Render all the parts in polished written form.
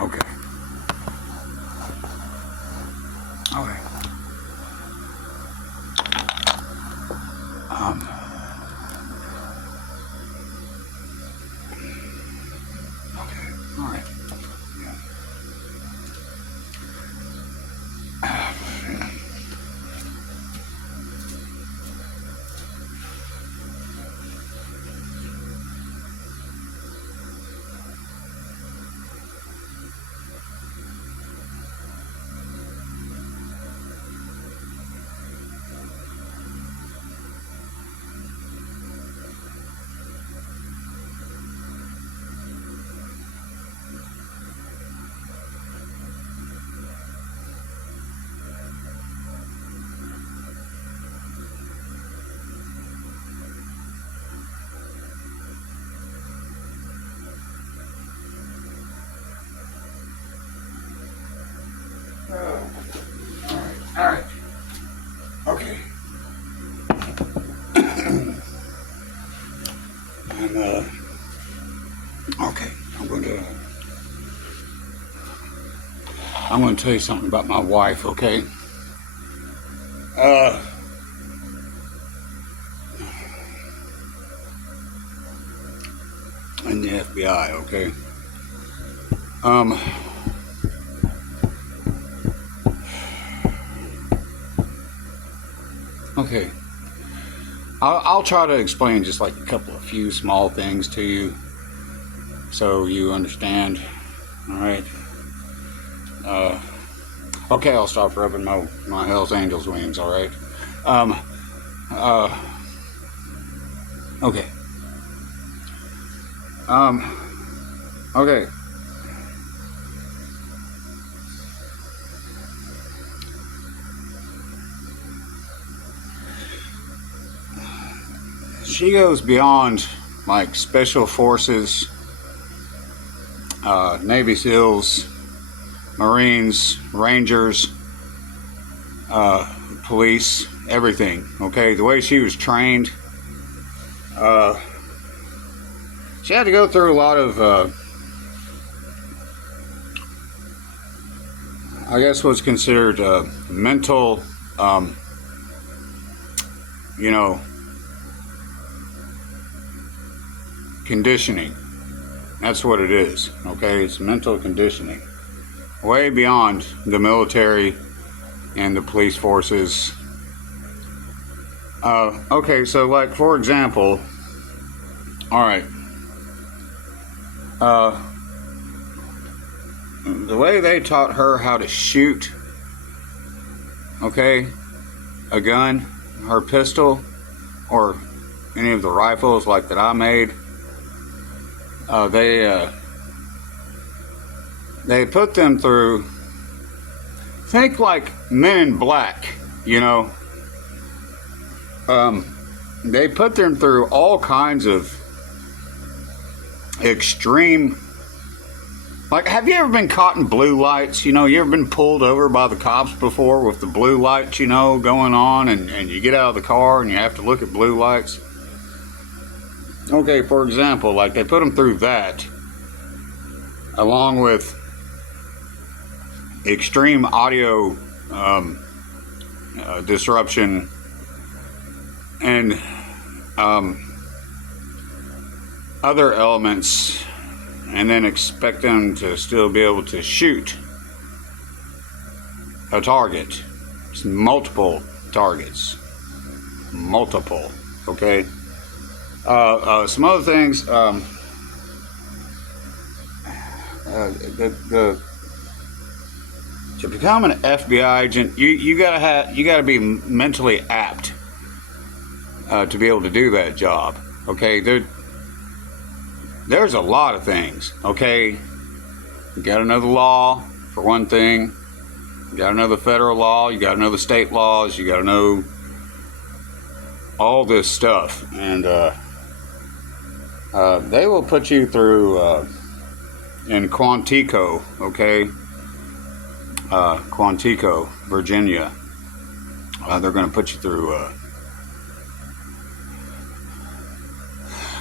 Okay. Okay. Okay. All right. Yeah. Yeah. All right. Okay. And okay. I'm going to tell you something about my wife. Okay. Uh. In the FBI. Okay. Um. Okay. I'll try to explain just like a few small things to you so you understand. All right. Okay, I'll stop rubbing my Hell's Angels wings. All right. Um. Okay. Okay. She goes beyond like special forces, Navy SEALs, Marines, Rangers, police, everything. Okay, the way she was trained, she had to go through a lot of, I guess what's considered mental, you know, conditioning. That's what it is. Okay, it's mental conditioning. Way beyond the military and the police forces. Okay, so like for example, all right, the way they taught her how to shoot, okay, a gun, her pistol, or any of the rifles like that I made, they put them through, think like Men in Black, you know. They put them through all kinds of extreme, like, have you ever been caught in blue lights? You know, you ever been pulled over by the cops before with the blue lights, you know, going on, and you get out of the car and you have to look at blue lights? Okay, for example, like they put them through that, along with extreme audio disruption and other elements, and then expect them to still be able to shoot a target. It's multiple targets. Multiple, okay? Some other things, to become an FBI agent, you gotta be mentally apt to be able to do that job. Okay, there's a lot of things. Okay, you gotta know the law for one thing. You gotta know the federal law. You gotta know the state laws. You gotta know all this stuff, and they will put you through in Quantico, okay? Quantico, Virginia. They're going to put you through.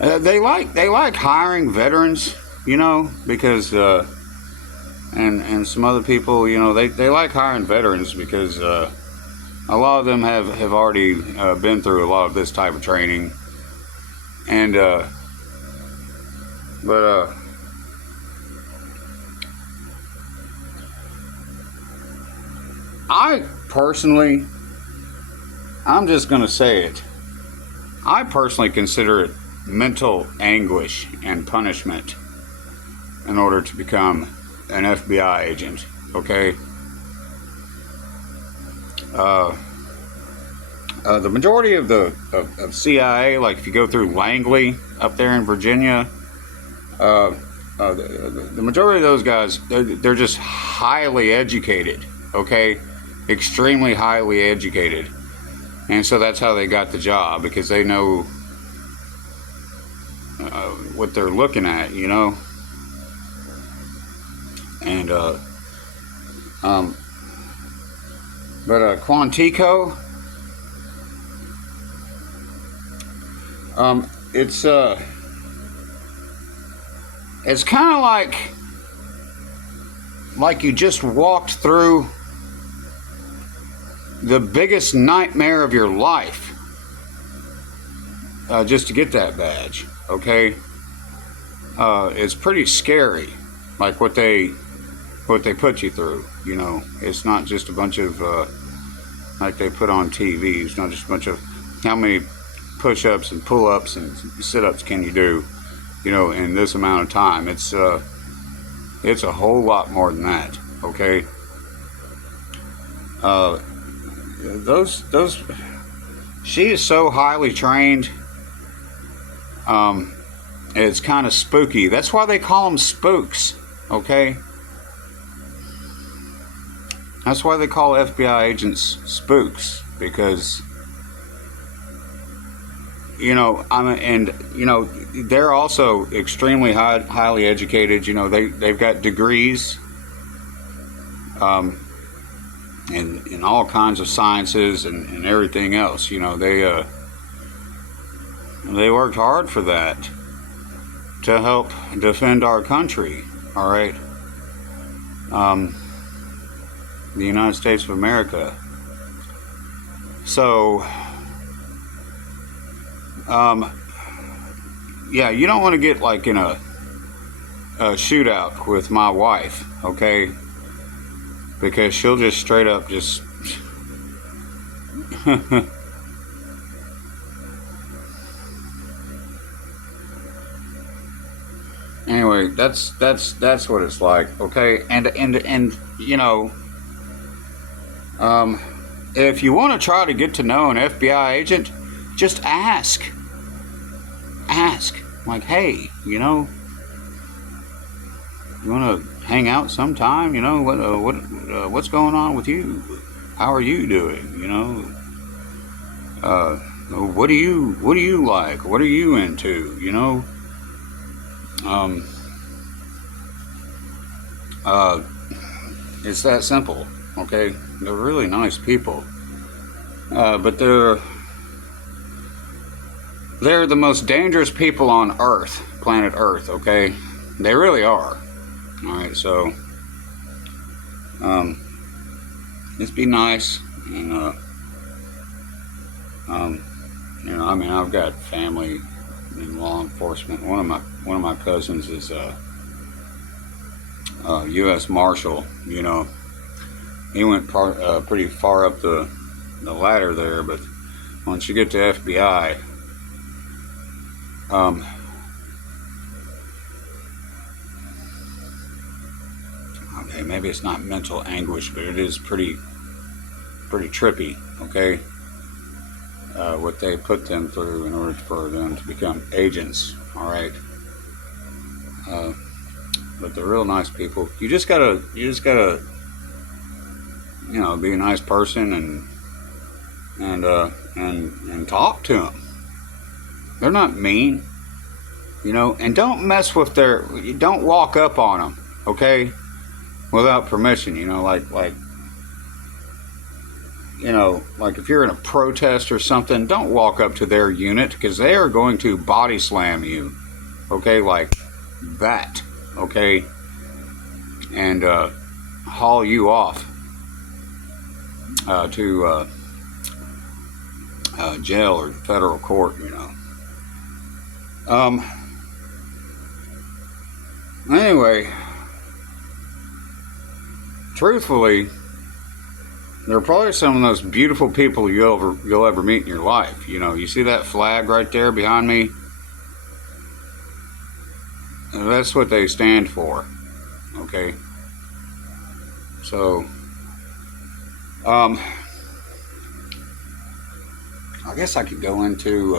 They like hiring veterans, you know, because and some other people, you know, they like hiring veterans because a lot of them have already been through a lot of this type of training. And but I personally, I'm just going to say it, I personally consider it mental anguish and punishment in order to become an FBI agent, okay? The majority of the CIA, like if you go through Langley up there in Virginia, the majority of those guys, they're just highly educated, okay? Extremely highly educated. And so that's how they got the job, because they know what they're looking at, you know? And, but Quantico, it's kind of like you just walked through the biggest nightmare of your life just to get that badge, okay? It's pretty scary, like what they put you through, you know. It's not just a bunch of like they put on TV. It's not just a bunch of how many push-ups and pull-ups and sit-ups can you do, you know, in this amount of time. It's a whole lot more than that, okay? She is so highly trained. It's kind of spooky. That's why they call them spooks, okay? That's why they call FBI agents spooks, because, you know, and you know, they're also extremely highly educated. You know, they've got degrees in all kinds of sciences and everything else. You know, they worked hard for that, to help defend our country. All right. The United States of America. So, yeah, you don't want to get like in a shootout with my wife, okay? Because she'll just straight up just anyway, that's what it's like, okay? And you know, if you want to try to get to know an FBI agent, just ask, like, hey, you know, you want to hang out sometime? You know, what's going on with you? How are you doing? You know, what do you like? What are you into? You know, it's that simple. Okay, they're really nice people, but they're the most dangerous people on Earth, planet Earth. Okay, they really are. All right, so just be nice, and you know, I mean, I've got family in law enforcement. One of my cousins is a U.S. Marshal. You know, he went pretty far up the ladder there, but once you get to FBI, okay, maybe it's not mental anguish, but it is pretty trippy, okay? What they put them through in order for them to become agents, all right? But they're real nice people. You just gotta, you know, be a nice person and talk to them. They're not mean, you know, and don't mess with don't walk up on them, okay? Without permission, you know, like, you know, like if you're in a protest or something, don't walk up to their unit, because they are going to body slam you, okay, like that, okay? and haul you off to jail or federal court, you know. Anyway, truthfully, they're probably some of the most beautiful people you'll ever meet in your life. You know, you see that flag right there behind me? That's what they stand for. Okay. So, I guess I could go into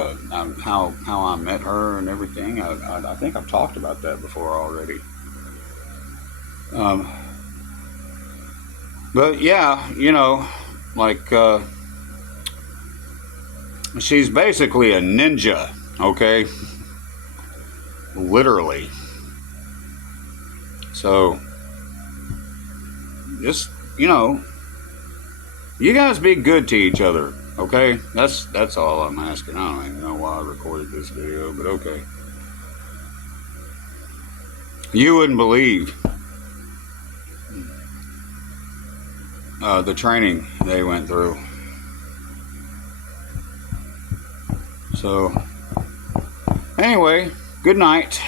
how I met her and everything. I think I've talked about that before already. But yeah, you know, like she's basically a ninja, okay? Literally. So, just, you know, you guys be good to each other, okay? That's all I'm asking. I don't even know why I recorded this video, but okay. You wouldn't believe the training they went through. So, anyway, good night.